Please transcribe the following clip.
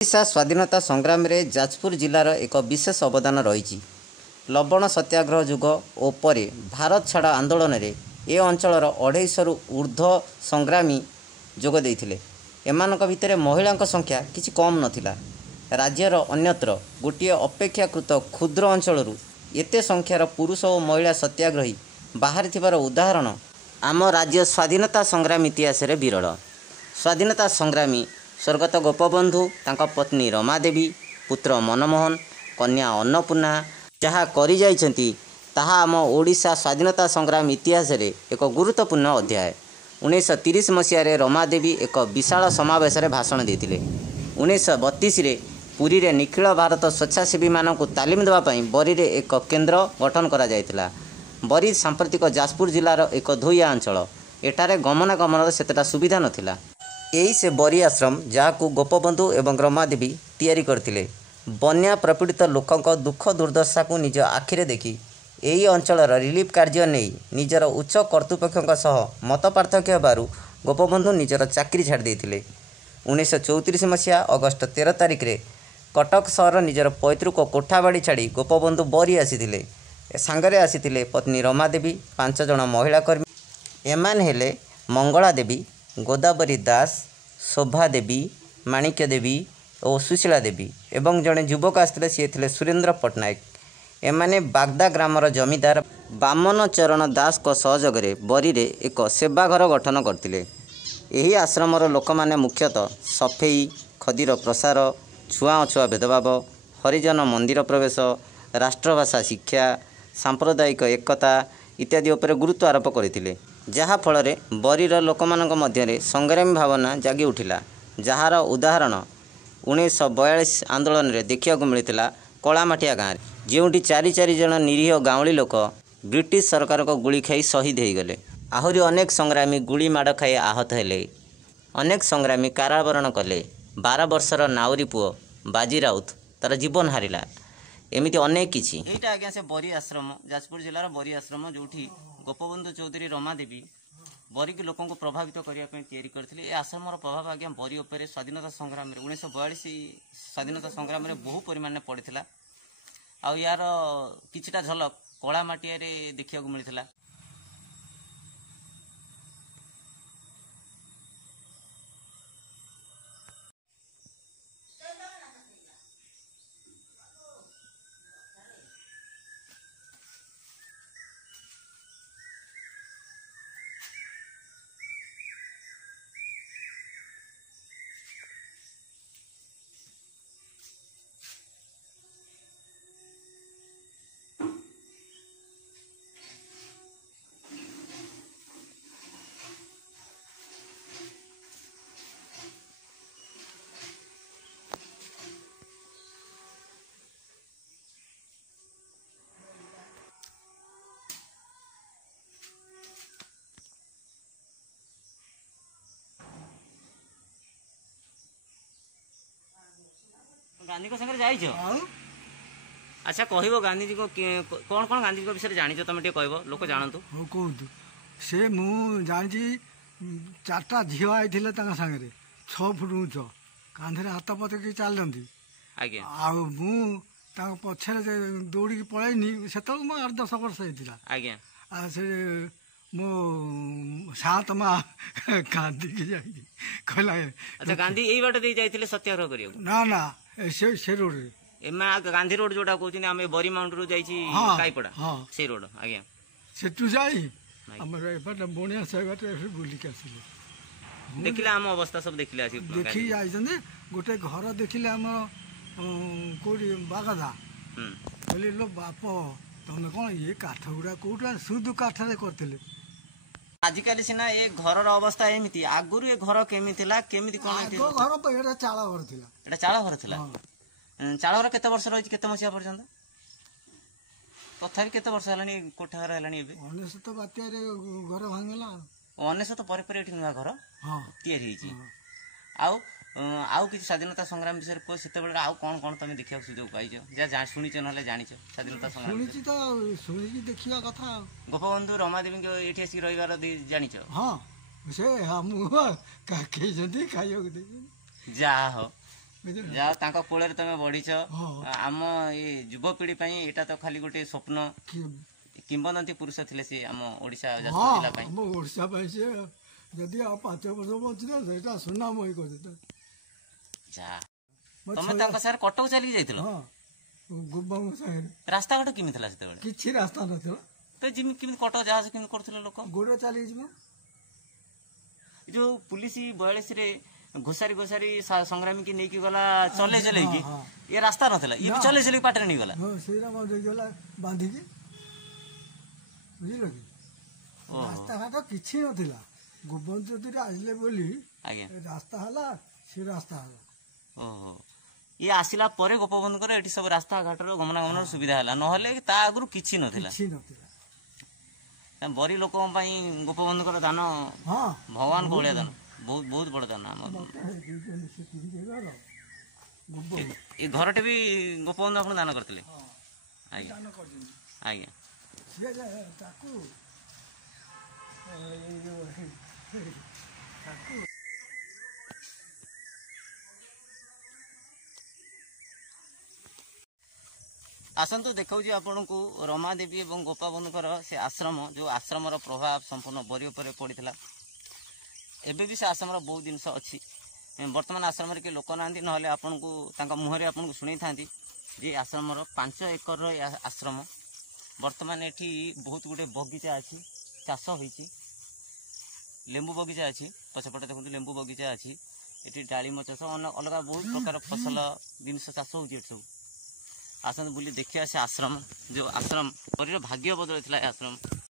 ओडिशा स्वाधीनता संग्राम रे जाजपुर जिलार एक विशेष अवदान रही। लवण सत्याग्रह जुग और परे भारत छाड़ आंदोलन रे ए अंचलर 250 रु ऊर्ध्व संग्रामी जोग देइथिले। एमानक भितरे महिला संख्या किछि कम नथिला। राज्यर अन्यत्र गोटे अपेक्षाकृत क्षुद्र अंचलरू एते संख्यार पुरुष और महिला सत्याग्रही बाहरी थिबार उदाहरण आम राज्य स्वाधीनता संग्राम इतिहास रे विरल। स्वाधीनता संग्रामी स्वर्गत गोपबंधु तांका पत्नी रमादेवी पुत्र मनमोहन कन्या अन्नपूर्णा जहाँ करि जाइछंती ताहा आम ओडिशा स्वाधीनता संग्राम इतिहास रे एक गुरुत्वपूर्ण अध्याय। 1930 मसीह रमादेवी एक विशाल समावेश रे भाषण देथिले। 1932 रे पुरी रे निखिल भारत स्वेच्छासेवी मानक तालीम देवा पई बरी रे एक केंद्र गठन करा जायतिला। बरी सांप्रतिक जाजपुर जिलार एक धोइया अंचल। एटारे गमनागमन सेतेटा सुविधा नथिला। यही से बरी आश्रम जहाँ गोपबंधु एवं रमादेवी तैयारी करथिले। बन्या प्रपीड़ित लोकों दुख दुर्दशा को निज आखिरे देखी यही अंचलर रिलीफ कार्य नहीं निजर उच्च कर्तृपक्षों सह मत पार्थक्य हेबारु गोपबंधु निजर चाकरी छाड़ देइथिले। 1934 मसीहा अगस्त 13 तारिख रे कटक सहर निजर पैतृक कोठाबाड़ी छाड़ी गोपबंधु बरी आसीथिले। सांगरे आसीथिले पत्नी रमादेवी 5 जन महिला कर्मी। एमान हेले मंगला देवी, गोदावरी दास, शोभा देवी, माणिक्य देवी और सुशीला देवी एवं जड़े युवक आसते सी थे सुरेंद्र पट्टनायक। एमाने बागदा ग्रामर जमीदार बामन चरण दास को सहयोग में बरी रे एक सेवाघर गठन करथिले। एही आश्रमर लोक माने मुख्यतः सफेई, खदीर प्रसार, छुआ अछुआ भेदभाव, हरिजन मंदिर प्रवेश, राष्ट्रभाषा शिक्षा, सांप्रदायिक एकता इत्यादि उपर गुरुत्व आरोप करथिले। जहा फल बरीर लोक मानक मध्य संग्रामी भावना जागी उठिला। जार उदाहरण 1942 आंदोलन रे देखिया मिलता कलामाटिया गाँव जोटी 4 जन निरीह गाँवली लोक ब्रिटिश सरकार को गुली खाई शहीद हो गले। आहरी अनेक संग्रामी गुली माड़ खाई आहत हेले। अनेक संग्रामी कारावरण कले। 12 वर्षर नाउरी पुओ बाजी राउत तार जीवन हारिला। एमिति अनेक किछि। एटा आज्ञा से बरी आश्रम जाजपुर जिलार बरी आश्रम जोठी गोपबंधु चौधरी रमादेवी बरी के लोकों को प्रभावित करने तैयारी करथिले। ए आश्रमर प्रभाव आज्ञा बरी उपरे स्वाधीनता संग्राम 1942 स्वाधीनता संग्राम बहु परिमाण में पड़ता। आ यार किछिटा झलक कलामाटिया रे देखिया मिलता। गांधी को संगे जाइछ? अच्छा कहबो गांधी जी को कौन कौन गांधी जी को विषय जानिछ तमे टे कहबो लोक जानतु। हो कहतु से मु जानि 4टा झियो आइथिले ताका संगे 6 फुट उंच कांधरे हाथ पते कि चलंती। आज्ञा आ मु ताका पछरे दौड़ी की पळैनी सेतो म 8-10 वर्ष हेतिला। आज्ञा आ से मो सात मा गांधी की जाई कहला। अच्छा गांधी एई बाटे दे जाइथिले सत्याग्रह करियो? ना ना से रोड रे एमा गांधी रोड जोटा कहउछिन हमें बरी माउंट रो जाईची काईपड़ा से रोड। आज्ञा सेटु जाई हमर एपट बोनिया से बाटे बुली के आसिले। देखिला हम अवस्था सब देखिला आसी देखि जाइछन गोटे घर देखिले हम कोडी बागादा बोले लो बाप तने कोन ये काठ गुडा कोठा सुदु काठ रे करथिले। आजिकाली सिना ए घर अवस्था एमिति आगुरु ए घर केमि थिला केमिति कोन आगो घर तो एटा चाळ घर थिला। एटा चाळ घर थिला। चाळ घर केते वर्ष रहिछि केते मसिया पर्यंत तथापि केते वर्ष हलानी कोठा घर हलानी एबे? 19 तो बात्या रे घर भांगला। 19 तो परे परे एठी नुवा घर तैयारी हिछि। आउ किसी स्वाधीनता संग्राम विषय को सेते बेले आउ कोन कोन तमे देखिया सुजोग पाइछ जा सुनिछ नले जानिछ स्वाधीनता संग्राम? सुनिछि तो सुनिछि देखिया कथा। गोपबंधु रमादेवी को एठी आसी रहिवार जानिछ? हां से हम का के जदी खाइयो दे जा हो ବୁଝିଲେ? ଯାହା ତାଙ୍କ କୋଳରେ ତମେ ବଢିଛ। ହଁ। ଆମ ଏ ଯୁବପିଢି ପାଇଁ ଏଇଟା ତ ଖାଲି ଗୋଟେ ସ୍ୱପ୍ନ। କି- କିମ୍ବଦନ୍ତୀ ପୁରୁଷ ଥିଲେ ସେ ଆମ ଓଡିଶା ହଁ ଯାଜପୁର ଜିଲ୍ଲା ପାଇଁ। ଆମ ଓଡ଼ିଶା ପାଇଁ ସିଏ ଯଦି ଆଉ 5 ବର୍ଷ ବଞ୍ଚିଲେ ସେଇଟା ସୁନାମୟୀ କରିଦେଇଥାନ୍ତେ। ଯାହା ମୋ ତମେ ଛୁଆ- ତାଙ୍କ ସାଙ୍ଗରେ କଟକ ଚାଲିକି ଯାଇଥିଲ? ହଁ ଗୁବାଙ୍କ ସାଙ୍ଗରେ ରାସ୍ତାଘାଟ କେମିତି ଥିଲା ସେତେବେଳେ? କିଛି ରାସ୍ତା ନଥିଲା, ତ କେମିତି କଟକ ଜାହାଜ କେମିତି କରୁଥିଲେ ଲୋକ? ଗୋଡ଼ ଚାଲିକି ଯିବ। ଯୋଉ ପୁଲିସ 42ରେ ଘୋଷାରି ସଂଗ୍ରାମୀ କି ନେଇକି ଗଲା ଚଲେଇ ଚଲେଇକି, ହଁ, ଏ ରାସ୍ତା ନଥିଲା, ଇଏ ବି ନା। ଚଲେଇ ଚଲେଇ ପାଟରେ ନେଇଗଲା। ହଁ ସେଇଟା ମୋ ଦେଇଗଲା ବାନ୍ଧିକି, ବୁଝିଲ କି? ଓହୋ। ରାସ୍ତାଘାଟ କିଛି ନଥିଲା, ଗୋବନ୍ଦ ଜ୍ୟୋତିରେ ଆସିଲେ ବୋଲି ଆଜ୍ଞା। ରାସ୍ତା ହେଲା, ସେ ରାସ୍ତା ହେଲା। ଓହୋ। ଇଏ ଆସିଲା ପରେ ଗୋପବନ୍ଧୁଙ୍କର ଏଠି ସବୁ ରାସ୍ତାଘାଟର ଗମନାଗମନର ସୁବିଧା ହେଲା, ନହେଲେ ତା ଆଗରୁ କିଛି ନଥିଲା। କିଛି ନଥିଲା। ବରୀ ଲୋକଙ୍କ ପାଇଁ ଗୋପବନ୍ଧୁଙ୍କର ଦାନ ହଁ ଭଗବାନଙ୍କ ଭଳିଆ ଦାନ, ବହୁତ ବହୁତ ବଡ ଦାନ। ଆମର ମତେ ଦେଇଛନ୍ତି ସେ ତିନି ଘର ଗୋବନ୍ଦ। ଏ ଘରଟେ ବି ଗୋପବନ୍ଧୁ ଆପଣ ଦାନ କରିଥିଲେ? ହଁ ଆଜ୍ଞା ଦାନ କରିଛନ୍ତି। ଆଜ୍ଞା। ସିଏ ତାକୁ ତାକୁ ଆସନ୍ତୁ ଦେଖାଉଛି ଆପଣଙ୍କୁ ରମାଦେବୀ ଏବଂ ଗୋପବନ୍ଧୁଙ୍କର ସେ ଆଶ୍ରମ, ଯେଉଁ ଆଶ୍ରମର ପ୍ରଭାବ ସମ୍ପୂର୍ଣ୍ଣ ବରୀ ଉପରେ ପଡ଼ିଥିଲା। ଏବେ ବି ସେ ଆଶ୍ରମର ବହୁତ ଜିନିଷ ଅଛି। ବର୍ତ୍ତମାନ ଆଶ୍ରମରେ କେହି ଲୋକ ନାହାନ୍ତି, ନହେଲେ ଆପଣଙ୍କୁ ତାଙ୍କ ମୁହଁରେ ଆପଣଙ୍କୁ ଶୁଣେଇଥାନ୍ତି ଯେ ଆଶ୍ରମର 5 ଏକରର ଏ ଆଶ୍ରମ। ବର୍ତ୍ତମାନ ଏଠି ବହୁତ ଗୁଡ଼ିଏ ବଗିଚା ଅଛି, ଚାଷ ହୋଇଛି, ଲେମ୍ବୁ ବଗିଚା ଅଛି, ପଛପଟେ ଦେଖନ୍ତୁ ଲେମ୍ବୁ ବଗିଚା ଅଛି, ଏଠି ଡାଳିମ୍ବ ଚାଷ, ଅଲଗା ବହୁତ ପ୍ରକାର ଫସଲ ଜିନିଷ ଚାଷ ହେଉଛି ଏଠି ସବୁ। ଆସନ୍ତୁ ବୁଲି ଦେଖିବା ସେ ଆଶ୍ରମ, ଯେଉଁ ଆଶ୍ରମ ବରୀର ଭାଗ୍ୟ ବଦଳିଥିଲା ଏ ଆଶ୍ରମ।